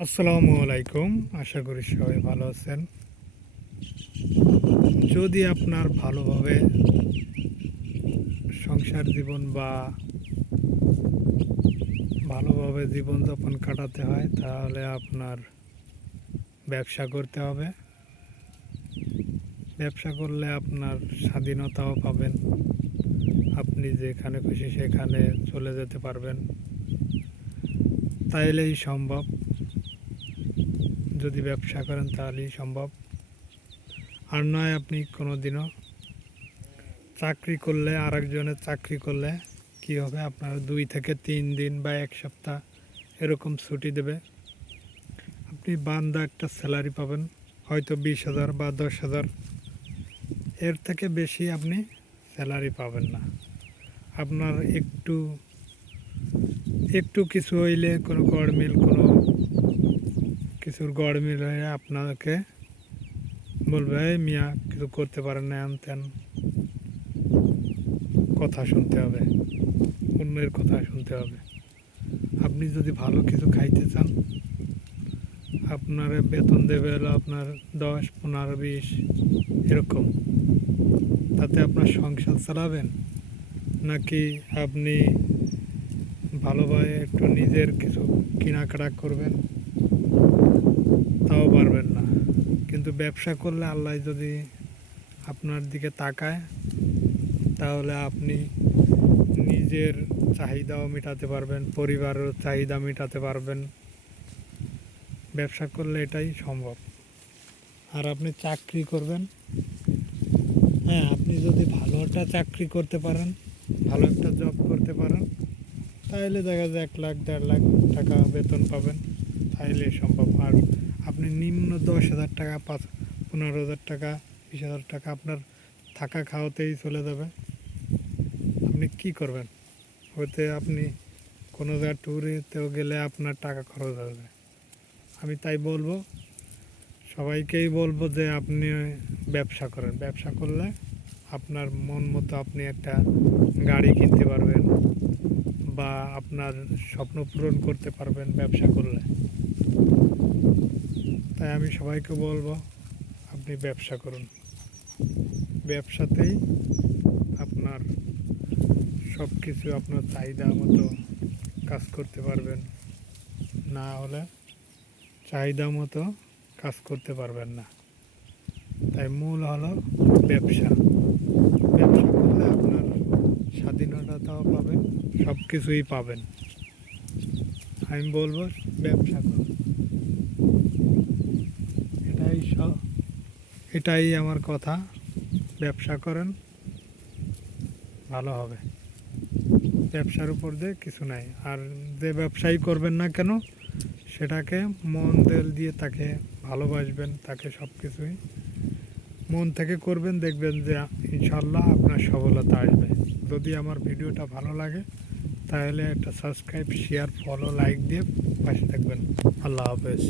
আসসালামু আলাইকুম। আশা করি সবাই ভালো আছেন। যদি আপনার ভালোভাবে সংসার জীবন বা ভালোভাবে জীবনযাপন কাটাতে হয়, তাহলে আপনার ব্যবসা করতে হবে। ব্যবসা করলে আপনার স্বাধীনতাও পাবেন। আপনি যেখানে খুশি সেখানে চলে যেতে পারবেন। তাইলেই সম্ভব। যদি ব্যবসা করেন তাহলেই সম্ভব। আর নয় আপনি কোনোদিনও চাকরি করলে, আরেকজনের চাকরি করলে কী হবে, আপনার 2 থেকে 3 দিন বা 1 সপ্তাহ এরকম ছুটি দেবে। আপনি বান্দা একটা স্যালারি পাবেন, হয়তো 20,000 বা 10,000, এর থেকে বেশি আপনি স্যালারি পাবেন না। আপনার একটু কিছু হইলে, কোনো গড়মিল, কোনো কিছুর গড়মিল হয়ে আপনাকে বলবে, এই মিয়া কিছু করতে পারেন না, তেন কথা শুনতে হবে, অন্যের কথা শুনতে হবে। আপনি যদি ভালো কিছু খাইতে চান, আপনার বেতন দেবে হলো আপনার 10, 15, 20 এরকম। তাতে আপনার সংসার চালাবেন, নাকি আপনি ভালোভাবে একটু নিজের কিছু কেনাকাটা করবেন, তাও পারবেন না। কিন্তু ব্যবসা করলে আল্লাহ যদি আপনার দিকে তাকায়, তাহলে আপনি নিজের চাহিদাও মেটাতে পারবেন, পরিবারের চাহিদা মেটাতে পারবেন। ব্যবসা করলে এটাই সম্ভব। আর আপনি চাকরি করবেন, হ্যাঁ, আপনি যদি ভালো একটা চাকরি করতে পারেন, ভালো একটা জব করতে পারেন, তাহলে দেখা যায় 1 লাখ 1.5 লাখ টাকা বেতন পাবেন, তাইলে সম্ভব। আর আপনি নিম্ন 10,000 টাকা, 15,000 টাকা, 20,000 টাকা আপনার থাকা খাওয়াতেই চলে যাবে। আপনি কি করবেন? ওতে আপনি কোনো জায়গায় ট্যুরেতেও গেলে আপনার টাকা খরচ হবে। আমি তাই বলবো, সবাইকেই বলবো যে আপনি ব্যবসা করেন। ব্যবসা করলে আপনার মন মতো আপনি একটা গাড়ি কিনতে পারবেন, বা আপনার স্বপ্ন পূরণ করতে পারবেন ব্যবসা করলে। তাই আমি সবাইকে বলবো, আপনি ব্যবসা করুন। ব্যবসাতেই আপনার সব কিছু আপনার চাহিদা মতো কাজ করতে পারবেন, না হলে চাহিদা মতো কাজ করতে পারবেন না। তাই মূল হলো ব্যবসা। ব্যবসা করলে আপনার স্বাধীনতাও পাবেন, সব কিছুই পাবেন। আমি বলবো ব্যবসা করুন। এটাই আমার কথা। ব্যবসা করেন, ভালো হবে। ব্যবসার উপর দিয়ে কিছু নাই। আর যে ব্যবসায়ী করবেন না কেন, সেটাকে মন দিল দিয়ে তাকে ভালোবাসবেন, তাকে সব কিছুই মন থেকে করবেন, দেখবেন যে ইনশাল্লাহ আপনার সফলতা আসবে। যদি আমার ভিডিওটা ভালো লাগে, তাহলে একটা সাবস্ক্রাইব, শেয়ার, ফলো, লাইক দিয়ে পাশে থাকবেন। আল্লাহ হাফেজ।